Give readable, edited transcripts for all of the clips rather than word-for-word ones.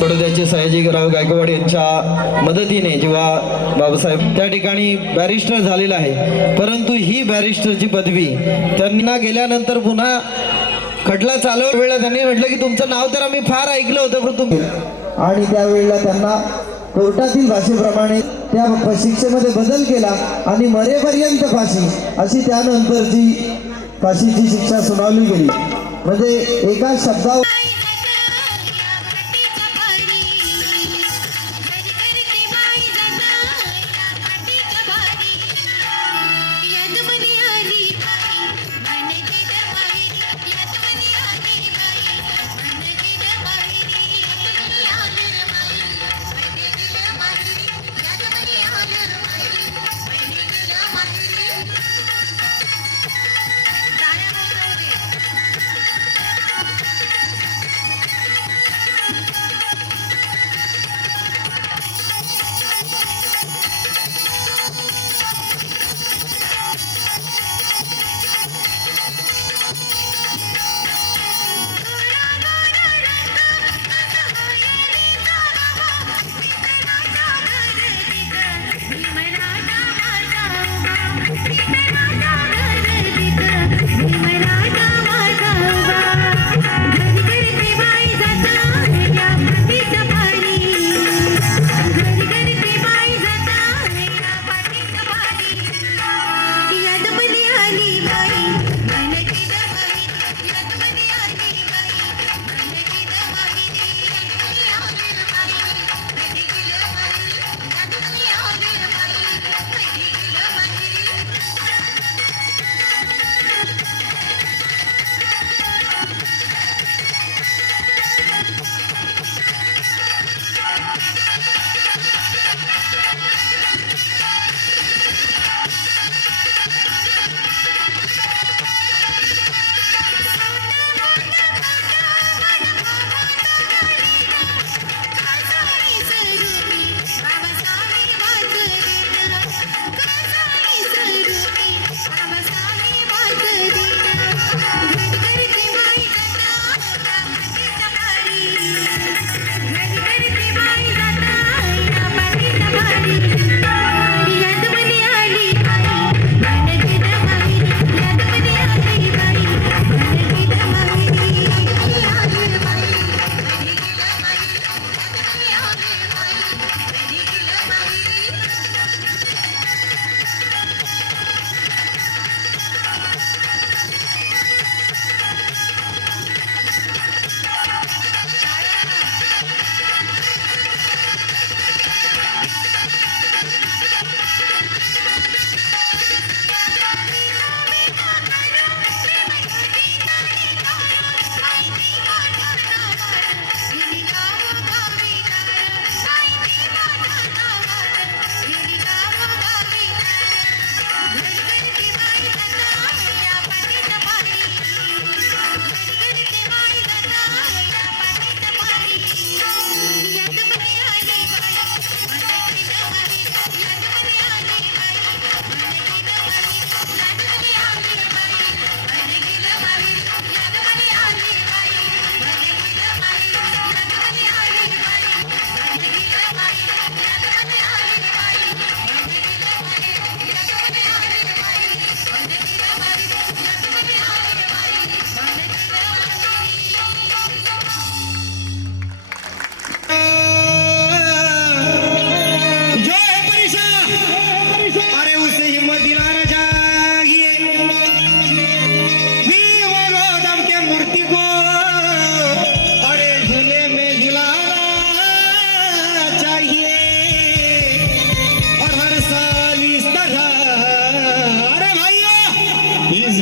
बडोद्याचे सयाजीराव गायकवाड यांच्या मदतीने जेव्हा बाबासाहेब त्या ठिकाणी बॅरिस्टर झालेला आहे, परंतु ही बॅरिस्टरची पदवी त्यांना गेल्यानंतर पुन्हा खटला चालवल्या वेळेला त्यांनी म्हटलं की तुमचं नाव तर आम्ही फार ऐकलं होतं, पण तुम्ही आणि त्यावेळेला त्यांना कोर्टातील भाषेप्रमाणे त्या शिक्षेमध्ये बदल केला आणि मरेपर्यंत फाशी अशी त्यानंतरची फाशीची शिक्षा सुनावली गेली. म्हणजे एका शब्दावर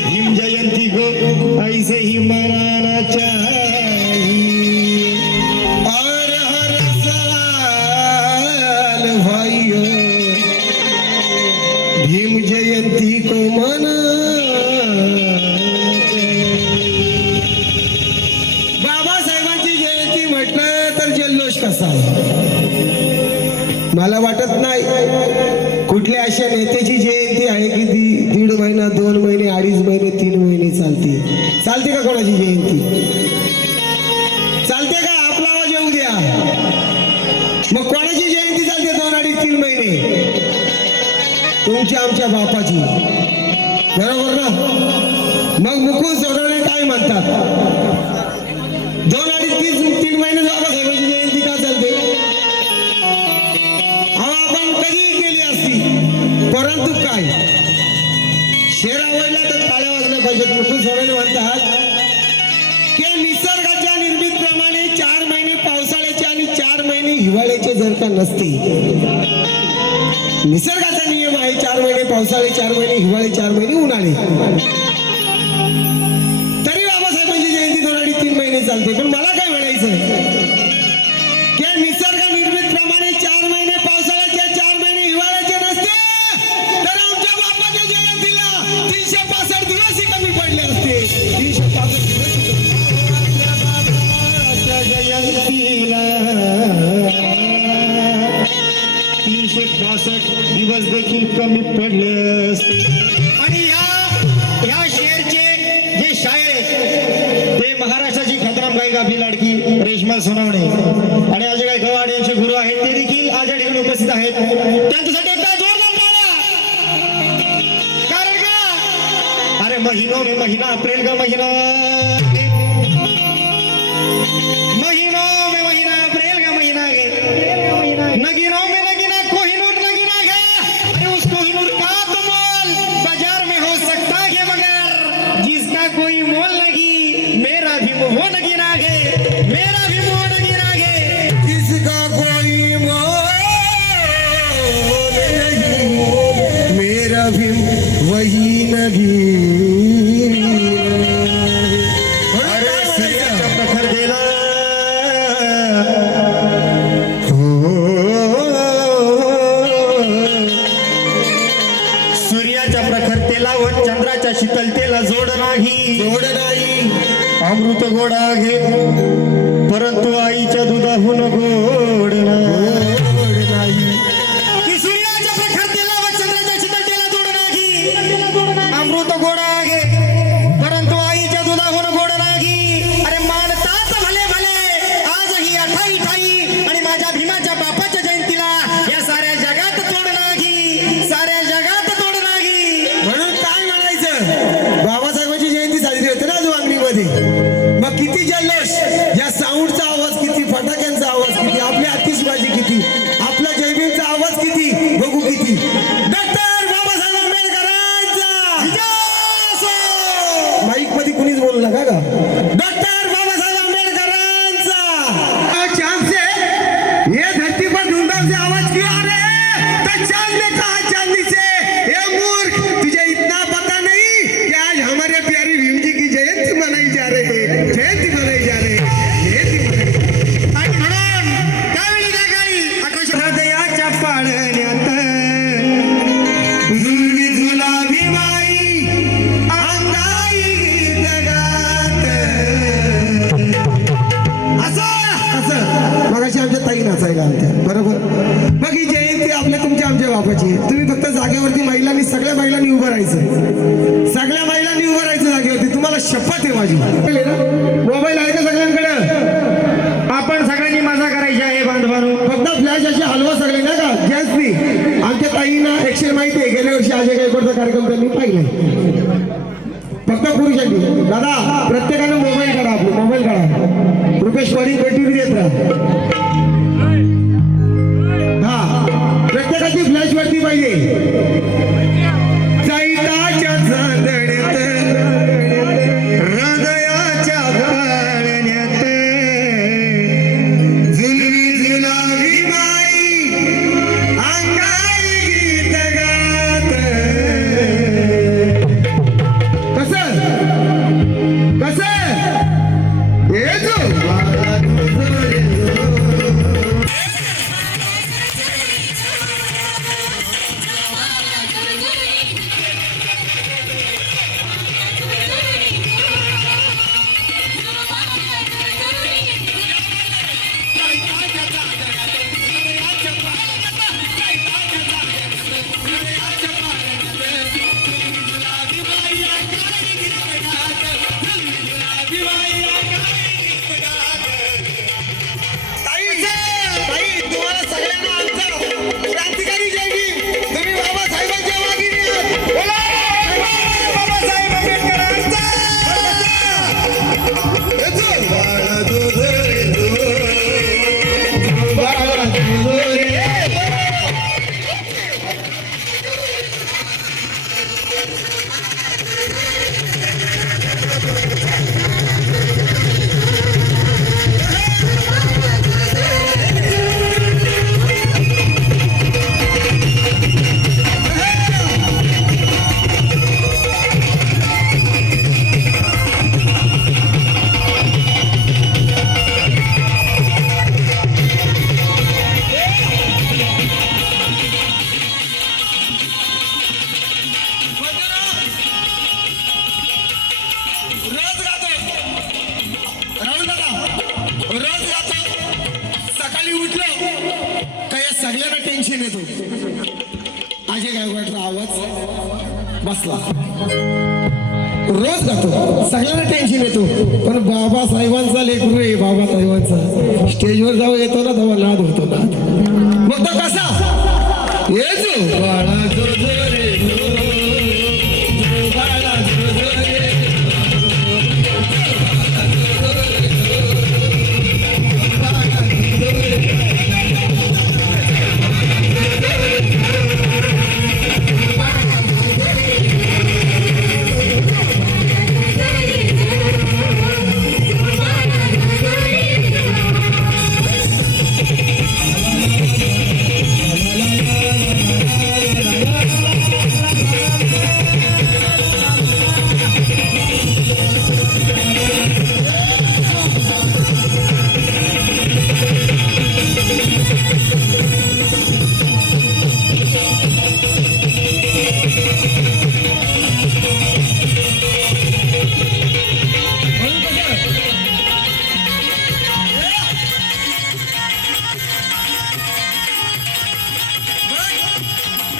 भीम जयंती को ऐसे ही मनाना चाहिए। और हर साल भाइयों भीम जयंती को बाबासाहेबांची जयंती म्हटलं तर जल्लोष कसा मला वाटत नाही कुठल्या अशा नेत्याची जयंती आहे की ती 1.5 महिना 2 महिने 2.5 महिने 3 महिने चालते का कोणाची जयंती चालते का? आपला आवाज येऊ द्या। तुमच्या आमच्या बापाची, बरोबर ना? मग मुकुंद सोनवणे काय म्हणतात? 2 अडीच 3 महिने बाबासाहेबांची जयंती का चालते? आपण कधी केली असती, परंतु काय शेर आवडला तर टाळ्या वाजल्या पाहिजेत. मुकुंद सोनवणे म्हणतात की निसर्गाच्या निर्मितीप्रमाणे 4 महिने पावसाळ्याचे आणि 4 महिने हिवाळ्याचे जर का नसते, निसर्गाचा नियम आहे 4 महिने पावसाळे, 4 महिने हिवाळे, 4 महिने उन्हाळे, तरी बाबासाहेबांची जयंती 2 अडीच 3 महिने चालते. पण मला काय म्हणायचं की निसर्ग निर्मित प्रमाणे 4 महिने पावसाळ्याचे, 4 महिने हिवाळ्याचे नसते, तर आमच्या बापाच्या जयंतीला 365 दिवसही कमी पडले असते. 365 दिवस देखील कमी पडले असते. आणि या शेरचे जे शायर आहेत ते महाराष्ट्राची खतराम गायिका आपली लाडकी रेश्मा सोनवणे आणि अजय गवाड यांचे गुरु आहेत, ते देखील आज या ठिकाणी उपस्थित आहेत. त्यांच्यासाठी एकदा जोरदार टाळ्या. कारण का अरे महीनों में महीना अप्रैल का महीना, महीनों में महीना अप्रैल का महीना है, नगीनों में नगीना कोहिनूर नगीना है. अरे उस कोहिनूर का तो मोल बाजार में हो सकता है, मगर जिसका कोई मोल नहीं मेरा भी वो नगीना है, मेरा भी वो नगीना है. जिसका कोई मोल नहीं मेरा भी वही नगीना. अरे सूर्याच्या प्रखर देला सूर्याच्या प्रखरतेला व चंद्राच्या शीतलतेला जोड नाही, जोड नाही. अमृत गोड आहे परंतु आईच्या दुधाहून गोड नाही. की सूर्याच्या प्रखरतेला व चंद्राच्या शीतलतेला जोड नाही, अमृत गोड आहे परंतु आईच्या दुधाहून गोड नाही. अरे मानतात भले भले आजही अठाई ठाई, आणि माझ्या भीमाच्या बापाच्या जयंतीला या साऱ्या जगात तोड नाही, साऱ्या जगात तोड नाही. म्हणून काय म्हणायचं, बाबासाहेबांची जयंती साजरी होते ना आज वांगणीमध्ये, मग किती जल्लोष, या साऊंडचा आवाज किती, फटाक्यांचा आवाज किती, आपली आतिषबाजी किती, आपला जयभीमचा आवाज किती, बघू किती. डॉक्टर बाबासाहेब आंबेडकरांचा माईक मध्ये कुणीच बोलू नका का. डॉक्टर बाबासाहेब आंबेडकरांचा चांद से ये धरती पर धूमधाम से आवाज किया रे, तो चांद ने कहा चांदी से, ए मूर्ख तुझे इतना पता नहीं कि आज हमारे प्यारी भीम जी की जयंती मनाई जा रही है, जयंती मनाई जा रही है, जयंती मनाई. आणि म्हणून त्यावेळी त्या काळी 1800 हृदयाच्या पाळण्यात झुलवी झुलावी माई अंगाई जगात. असं मगाशी आमच्या ताई नाचायला आमच्या, बरोबर. मग ही जयंती आपल्या तुमच्या आमच्या बापाची आहे. तुम्ही फक्त जागेवरती महिलांनी, सगळ्या महिलांनी उभं राहायचं, सगळ्या महिलांनी उभं राहायचं जागेवरती. तुम्हाला शपथ आहे माझी. मोबाईल आहे का सगळ्यांकडे? आपण सगळ्यांनी मजा करायची आहे बांधवांनो. फक्त फ्लॅश अशी हलवा सगळे ना का, जेंट्सनी. आमच्या ताईंना ऍक्शन माहिती आहे, गेल्या वर्षी अजय गायकवाडचा कार्यक्रम त्यांनी पाहिला. फक्त पुरुषांनी. दादा प्रत्येकानं मोबाईल काढा, आपले मोबाईल काढा, रुपेश वाणी कंटिन्यू देत राहा. हा, प्रत्येकाची फ्लॅश वरती पाहिजे. चैताच्या चांदण्यात हृदयाच्या पाळण्यात झुलवी झुलावी माई अंगाई गीत गात. कसं कसं येतो रोज गातो राहुल दादा, रोज गातो. सकाळी उठलो का या सगळ्यांना टेन्शन येतो. अजय गायकवाडचा आवाज बसला. रोज गातो, सगळ्यांना टेन्शन येतो. पण बाबासाहेबांचा लेकरू आहे, बाबासाहेबांचा स्टेजवर जाऊ येतो ना तेव्हा नाद होतो ना. मग तो कसा येतो बाळा जो जो रे जो, जो बाळा जो जो रे.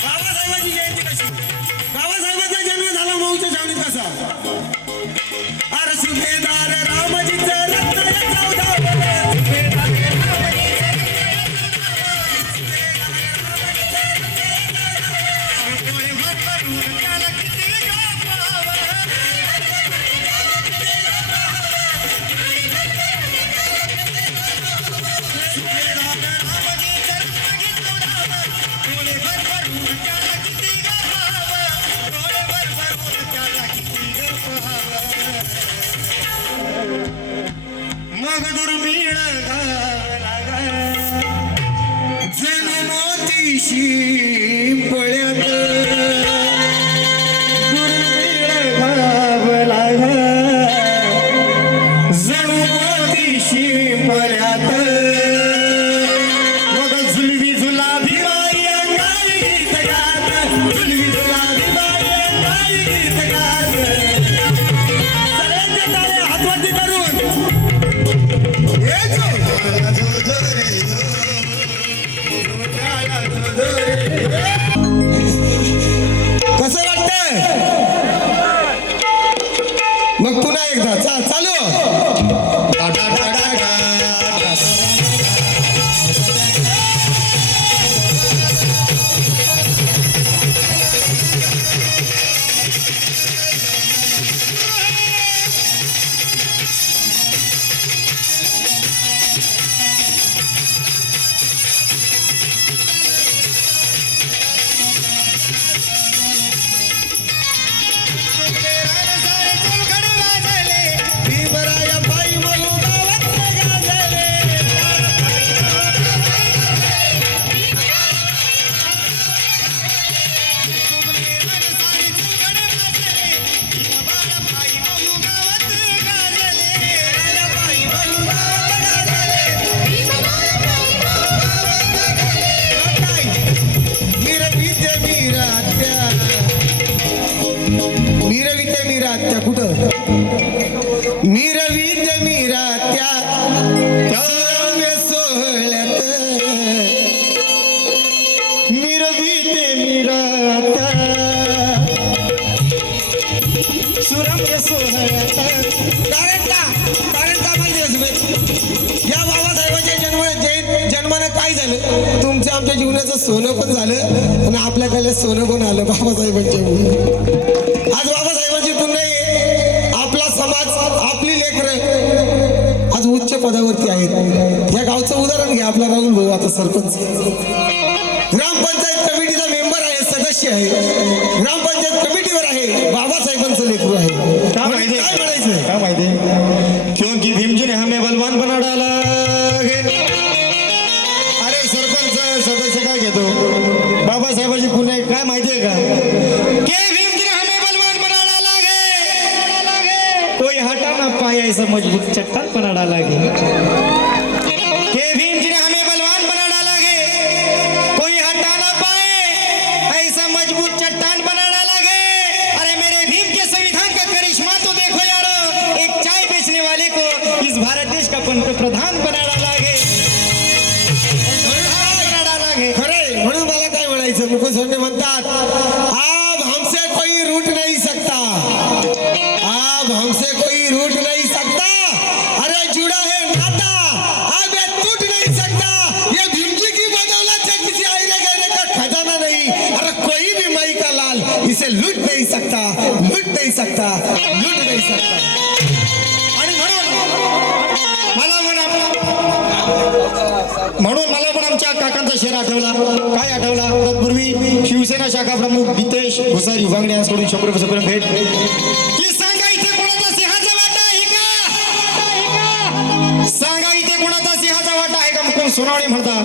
बाबासाहेबांची जयंती कशी? बाबासाहेबांचा जन्म झाला मऊच्या छावणीत कसा? अरे सुभेदार रामजीचं रत्न सुभेदार मग दुर्मिळ जण मोतीशी पळ्यात दुर्मिळ घावला जणू मोतीशी पळ्यात. मग झुलवी झुलाभी बाई अंगाई गीत गात, झुलवी झुलाभी बाई अंगाई गीत गात. सगळ्यांच्या टाळ्या हातवरती करून कसं वाटतंय? मग पुन्हा एकदा चालू. सुरम्य सोहळ्यात कारण का माहिती या बाबासाहेबांच्या जन्मानं काय झालं, तुमच्या आमच्या जीवनाचं सोनं पण झालं आणि आपल्याकडे सोनं पण आलं बाबासाहेबांच्या मुळे. आज बाबासाहेबांची पुण्य आहे, आपला समाज आपली लेकरं आज उच्च पदावरती आहेत. या गावचं उदाहरण घ्या, आपला राहुल भाऊ आता सरपंच, ग्रामपंचायत कमिटीचा मेंबर आहे, सदस्य आहे, ग्रामपंचायत कमिटीवर आहे. ऐसा मजबूत चट्टान बना डाला गे के भीम जी ने हमें बलवान बना डाला गे कोई हटा ना पाए ऐसा मजबूत चट्टान बना डाला गे अरे मेरे भीम के संविधान का करिश्मा तो देखो यार एक चाय बेचने वाले को इस भारत देश का पंतप्रधान बना डाला गे खरे म्हणून मला काय म्हणायचं मुकुंद सोनवणे म्हणतात अब हमसे कोई रूठ नहीं सकता अब हमसे कोई रूठ नहीं सकता अरे जुड़ा है नाता अब ये टूट नहीं सकता ये भीम जी की बदौलत से किसी आयरे गहरे का खजाना नहीं अरे कोई भी मई का लाल इसे लूट नहीं सकता लूट नहीं सकता लूट नहीं सकता आणि म्हणून मला पण आमच्या काकांचा शेर आठवला काय आठवला तत्पूर्वी शिवसेना शाखा प्रमुख नितेश भुसारी वांगणे यांच्याकडून 100 रुपये भेट की सांगा इथे कोणाचा सिंहाचा वाटा आहे का सांगा इथे कोणाचा सिंहाचा वाटा आहे का मुकुंद सोनवणे म्हणतात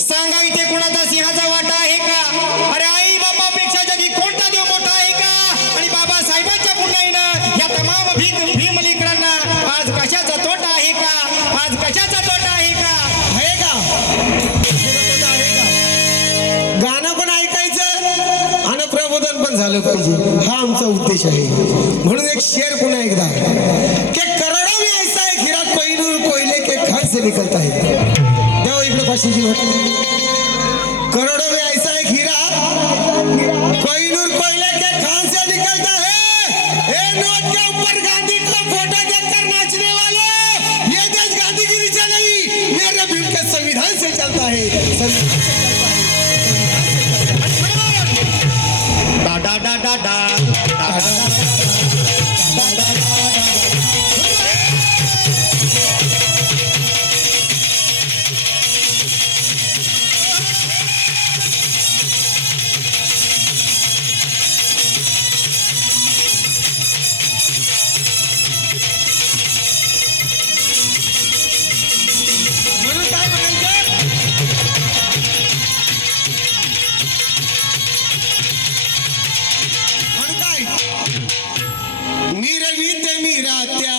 सांगा इथे कोणाचा सिंहाचा वाटा आहे का अरे आई बाबापेक्षा जगी कोणता देव मोठा आहे का आणि बाबासाहेबांच्या पुण्याईनं या तमाम भीम लेकरांना आज कशाचा तोटा आहे का आज कशाचा तोटा आहे का आहे का गाणं पण ऐकायचं आणि प्रबोधन पण झालं पाहिजे हा आमचा उद्देश आहे म्हणून एक शेर पुन्हा एकदा के करोड़ों में ऐसा है हीरा कोहिनूर कोयले के घर से निकलता है देव इकडे पाचशेची नोट करोड़ों में ऐसा एक हीरा कोहिनूर कोयले के खान से निकलता है ए नोट के ऊपर गांधी का फोटो देखकर नाचने वाले ये देश गांधीगिरी से नहीं मेरे भीम के संविधान से चलता है संविधान से चलता है डा डा डा डा म्हणून काय म्हणायचं म्हणून काय मी रवी ते मी रात्या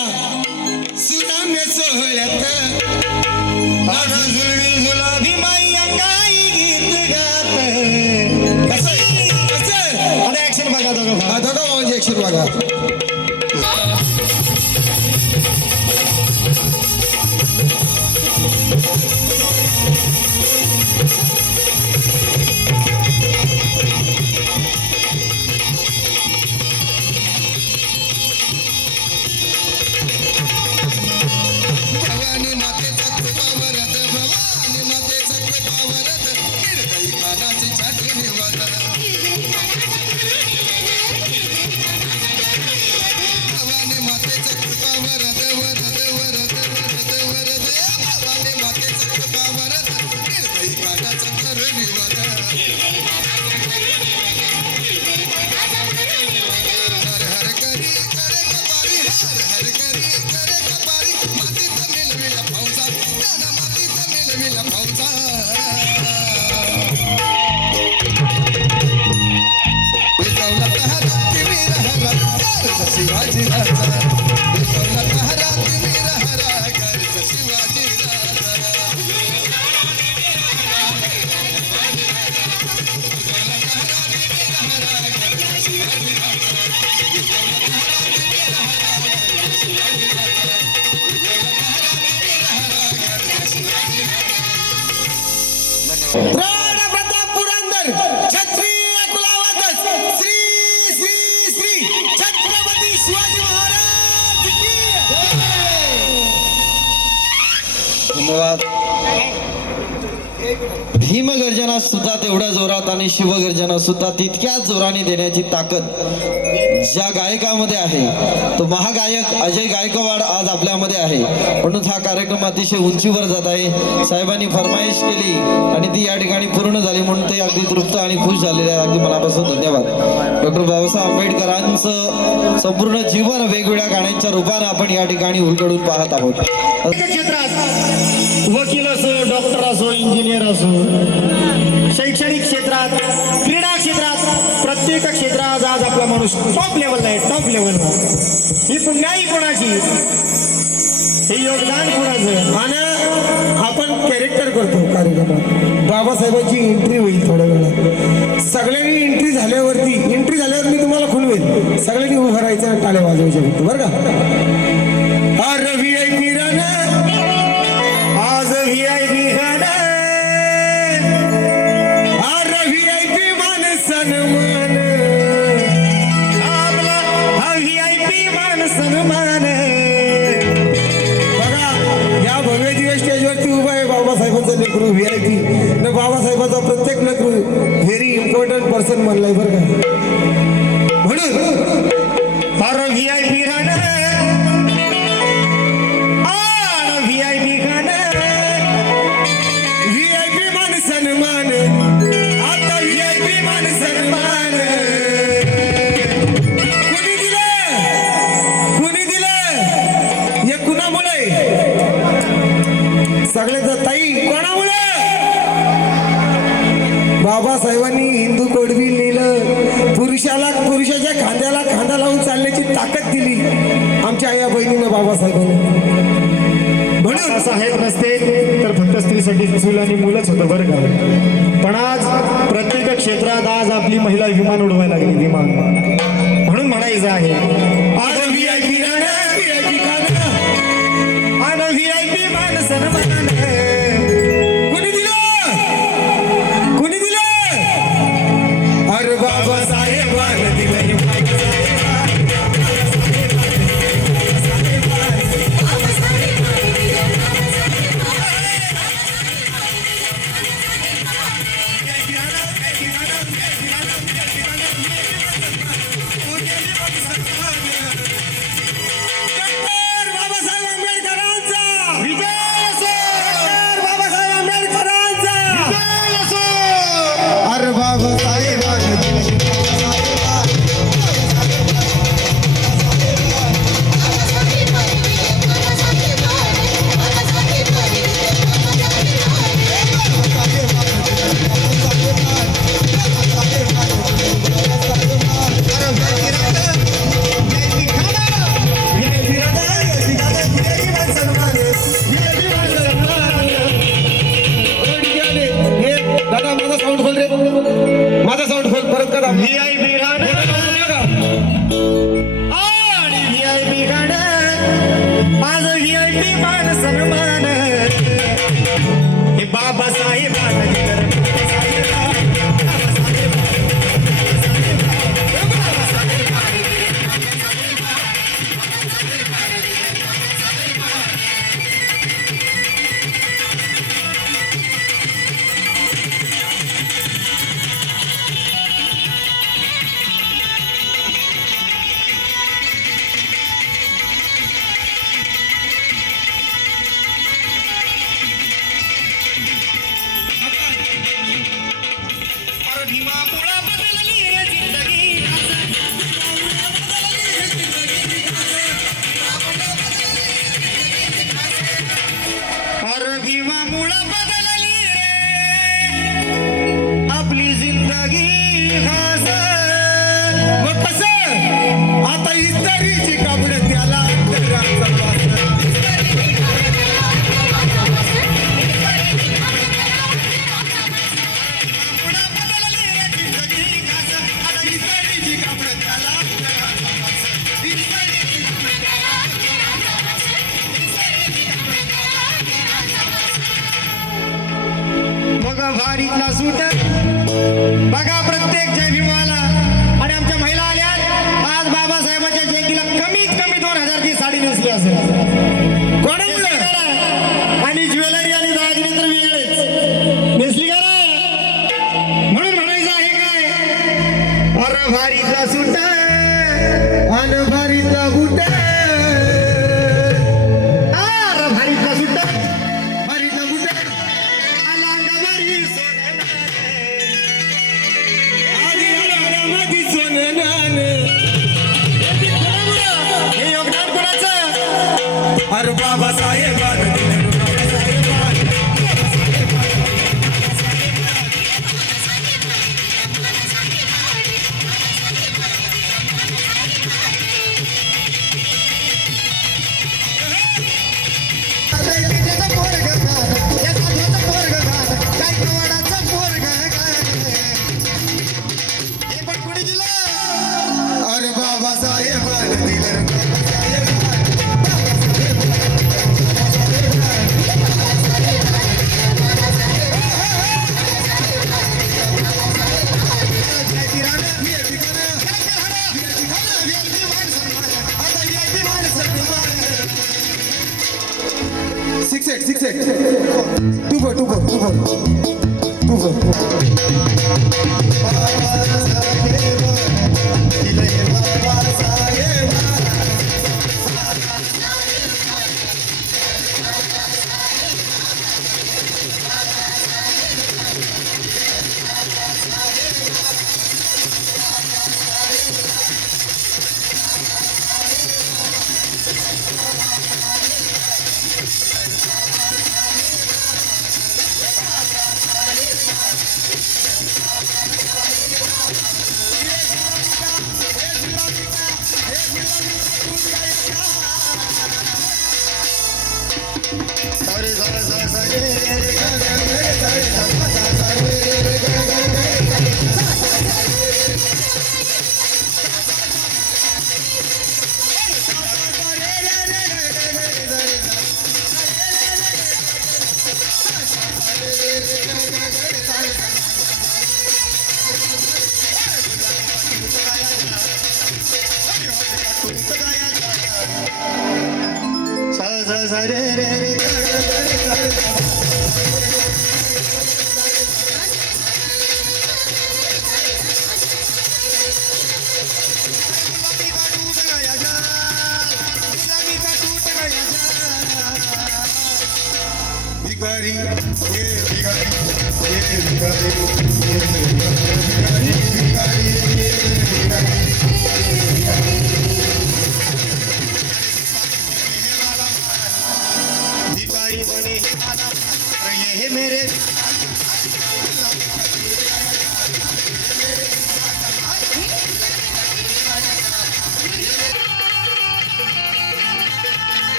सुनामे सोहळ्यात झुलवी झुलाभी माई अंगाई गीत गात कसं आता ऍक्शन बघा दोघं हा दोघं भाऊजी ऍक्शन बघा भवानी मातेचा कृपा वरद भवानी मातेचा कृपा वरद निर्दयी कानाची छाटून वद भवानी मातेचा कृपा वरद वरद वरद वरद वरद भवानी मातेचा कृपा वरद निर्दयी कानाचा करुणी वद हर हर करी करे कपारी हर हर करी करे कपारी मातीत मिलविला भाऊचा ज्ञान मातीत मिलविला भाऊचा विजवला तहरात वीर हरा कर्ज शिवाजी राजा विजवला तहरात वीर हरा कर्ज शिवाजी राजा राणा प्रताप पुरंदर क्षत्रिय कुलावतच श्री श्री श्री छत्रपती शिवाजी महाराज की जय. धन्यवाद. भीमगर्जना सुद्धा तेवढ्या जोरात आणि शिवगर्जना सुद्धा तितक्याच जोराने देण्याची ताकद ज्या गायकामध्ये आहे तो महागायक अजय गायकवाड आज आपल्यामध्ये आहे. म्हणून हा कार्यक्रम अतिशय उंचीवर जात आहे. साहेबांनी फरमाईश केली आणि ती या ठिकाणी पूर्ण झाली म्हणून ते अगदी तृप्त आणि खुश झालेले आहे. अगदी मनापासून धन्यवाद. डॉक्टर बाबासाहेब आंबेडकरांचं संपूर्ण जीवन वेगवेगळ्या गाण्यांच्या रूपाने आपण या ठिकाणी उलगडून पाहत आहोत. क्षेत्रात वकील असो डॉक्टर असो इंजिनियर असो शैक्षणिक क्षेत्रात क्रीडा क्षेत्रात प्रत्येक क्षेत्रात आज आपला माणूस टॉप लेवलला आहे. टॉप लेवलला ही पुण्याई कोणाची हे योगदान कुणाचं? आणि आपण कॅरेक्टर करतो कार्यक्रमात. बाबासाहेबांची एंट्री होईल थोड्या वेळात. सगळ्यांनी एंट्री झाल्यावर मी तुम्हाला खुलवेल. सगळ्यांनी उभं राहायचं आणि टाळ्या वाजवायच्या फक्त बरं का. अरे VIP राणा आज VIP गाणं, अरे VIP मान सन्मान, आपला हा VIP मान सन्मान. बघा या भव्य दिवस स्टेजवरती उभा आहे बाबासाहेबांचा लेकरू VIP न बाबासाहेबाचा प्रत्येक लेकरू व्हेरी इम्पॉर्टंट पर्सन म्हणलाय बरं का. म्हणून अरे VIP गाणं, आण VIP गाणं, VIP मान सन्मान, आता VIP मान सन्मान. कुणी दिलं हे कुणामुळे? सगळ्याचा ताई कोणामुळे? बाबासाहेबांनी हिंदू कोडवी लिहिलं. पुरुषाच्या खांद्याला खांदा लावून चालण्याची ताकद दिली आमच्या आया बहिणीनं बाबासाहेबांनी. म्हणून साहेब नसते तर फक्त स्त्रीसाठी चूल आणि मुलंच होतं बरं का. पण आज प्रत्येक क्षेत्रात आज आपली महिला विमान उडवायला लागली विमान. म्हणून म्हणायचं आहे आज VIP राणा, VIP खाणं. आण VIP मान सन्मान. कुणी दिलं? अरे बाबासाहेबांनी दिलं. डॉक्टर बाबासाहेब आंबेडकरांचा विजय असो, डॉक्टर बाबासाहेब आंबेडकरांचा. विजय असो. अरे बाबासाहेबांनी दिलं. दादा माझा साऊंड खोल रे, माझा साऊंड खोल परत करा. VIP गाणं आणि VIP गाणं, आज VIP मान सन्मान. हे बाबासाहेबांना दिलं. आपली जिंदगी खास. मग कसं आता इस्त्रीची कापड त्याला अंतराचा वास. बघा भारीतला सूट, बघा प्रत्येक जय भीमाला. आणि आमच्या महिला आल्या आज बाबासाहेबांच्या जयंतीला कमीत कमी 2000 ची साडी नेसली असेल. कोणामुळे? आणि ज्वेलरी आणि दागिने तर वेगळेच नेसली का रे? म्हणून म्हणायचं आहे काय, अरे भारीतला सूट अन भारीचा बुट, अरे भारीतला सूट, भारीचा बुट, आला अंगावरी सोनं. आधी आरामाची सोननान. हे योगदान कोणाचं? अरे बाबासाहेबांनी दिलं. बाबासाहेबांतील Six eight. Two four.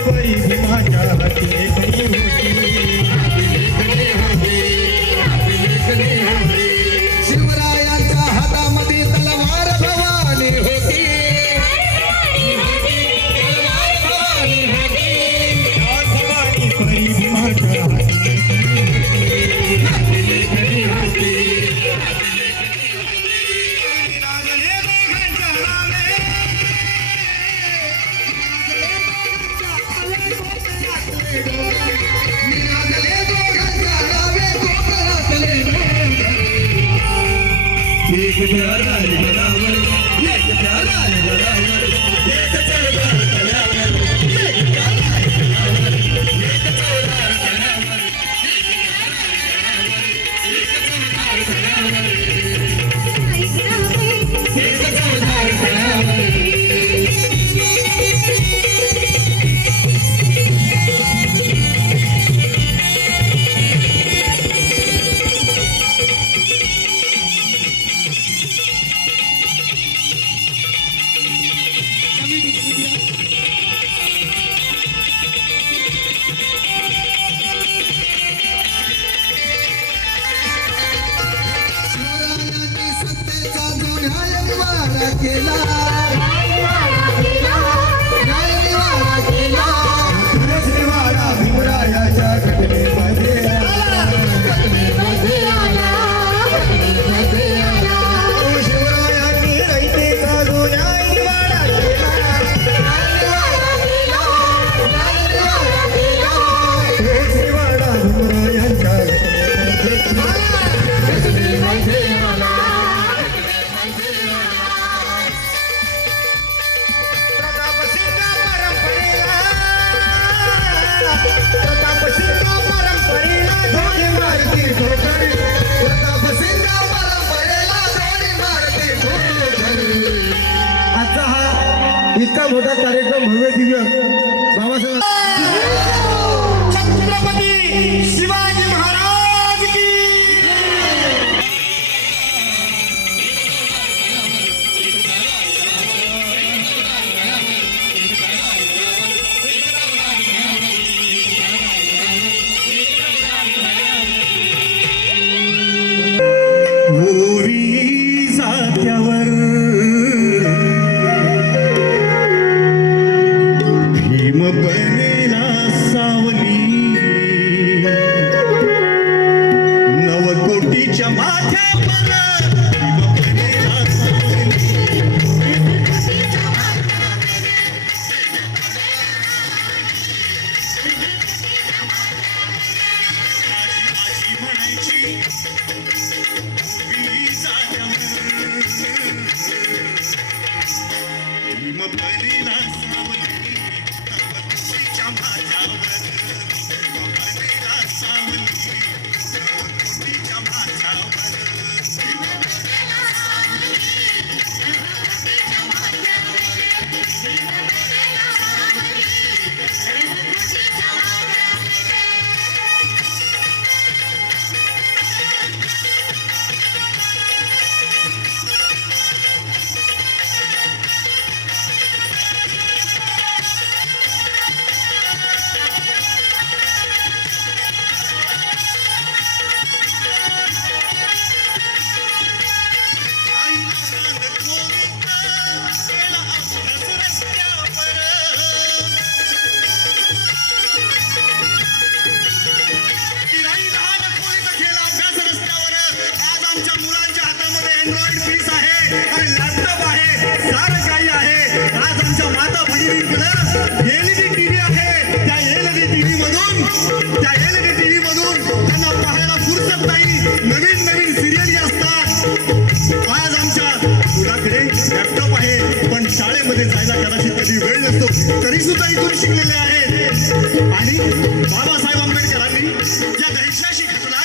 Bhavani माझ्या हाती होती प्यारा जनावर एक प्यारा जनावर एक चौदार जनावर एक प्यारा जनावर एक चौदार जनावर एक चौदार जनावर शिवरायांनी सत्तेचा जो न्यायनिवाडा केला श्रीवाडा भीमरायाच्या घटनेमध्ये शिवरायांनी रयतेचा जो न्यायनिवाडा केला श्रीवाडा भीमरायांच्या आजचा हा इतका मोठा कार्यक्रम भव्य दिव्य बाबासाहेब छत्रपती शिवाजी महाराज की ओरी जात्यावर भीम बनेला सावली नवकोटीच्या माथ्यावर भीम बनेला सावली आजी म्हणायची ओरी जात्यावर भीम बनेला सावली नवकोटीच्या माथ्यावर भीम बनेला सावली नवकोटीच्या माथ्यावर लॅपटॉप आहे सारं काही आहे आज आमच्या माता भगिनींकडे एलईडी टीव्ही आहे त्या एलईडी टीव्ही मधून त्यांना पाहायला फुरसत नाही नवीन नवीन सिरियली असतात आज आमच्या मुलाकडे लॅपटॉप आहे पण शाळेमध्ये जायला कदाचित कधी वेळ नसतो तरी सुद्धा इथून शिकलेले आहेत आणि बाबासाहेब आंबेडकरांनी या घटनाशी घटना